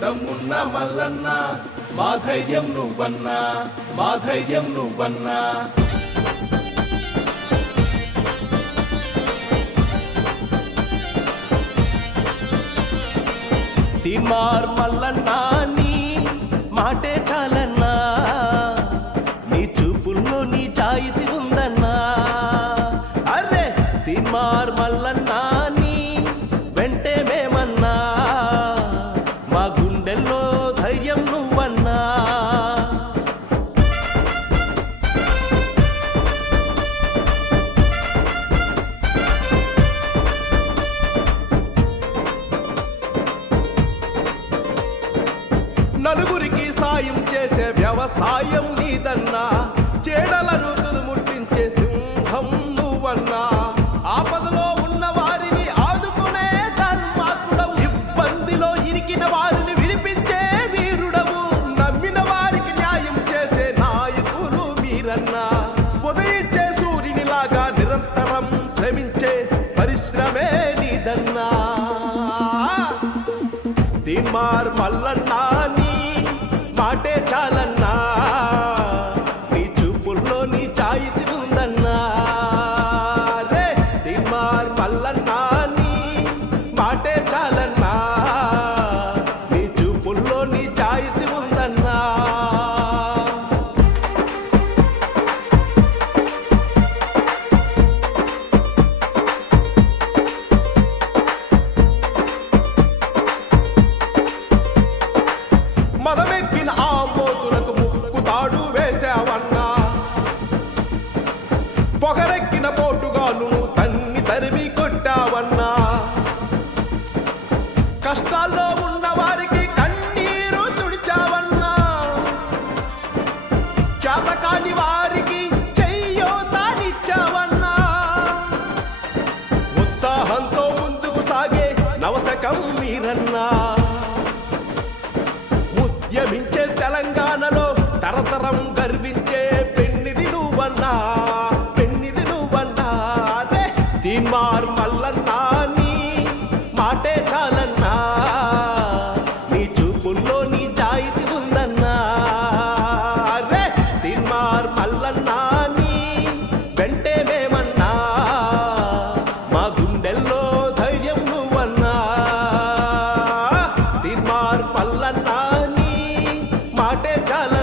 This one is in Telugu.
దమ్మున్న మల్లన్న మా ధైర్యం నువ్వన్నా మా ధైర్యం నువ్వన్నా తీన్మార్ మల్లన్నా నీ మాటే చాలన్నా నీ చూపుల్లో నీ జాయితీ ఉందన్నా అరే తీన్మార్ మల్లన్నా నీ వెంటే మేమన్నా మా గుండెల్లో ధైర్యం నువ్వన్నా నలుగురికి సాయం చేసే వ్యవసాయం నీదన్నా చేడలను తుదుముట్టించే సింహం నువ్వన్నా ఆపదలో ఉన్న వారిని ఆదుకునే ధర్మాత్ముడవు ఇబ్బందిలో ఇరికిన వారిని విడిపించే వీరుడవు నమ్మిన వారికి న్యాయం చేసే నాయకులు మీరన్నా ఉదయించే సూర్యునిలాగా నిరంతరం శ్రమించే పరిశ్రమే నీదన్నా తీన్మార్ మల్లన్నా నీ మాటే చాలన్నా నీ చూపుల్లో నీ జాయితీ ఉందన్నా రే తీన్మార్ మల్లన్నా నీ మాటే చాలన్నా నీ చూపుల్లో నీ జాయితీ ఉందన్నా మదమెక్కిన ఆ మోతులకు ముక్కుతాడు వేసావన్నా పొగరెక్కిన పోటుగాను తన్ని తరిమి కొట్టావన్నా కష్టాల్లో ఉన్న వారికి కన్నీరు తుడిచావన్నా చేతకాని వారికి చెయ్యోతానిచ్చావన్నా ఉత్సాహంతో ముందుకు సాగే నవశకం మీరన్నా ఉద్యమించే తెలంగాణలో తరతరం గర్వించే పెన్నిది నువ్వన్నా పెన్నిది నువ్వన్నా అదే తీన్మార్ మల్లన్నా నీ మాటే చాలన్నా నీ చూపుల్లో నీ జాయితీ ఉందన్నా అరే తీన్మార్ మల్లన్నా నీ వెంటే మేమన్నా మా గుండెల్లో ధైర్యం నువ్వన్నా తీన్మార్ మల్లన్నా మాటే చాల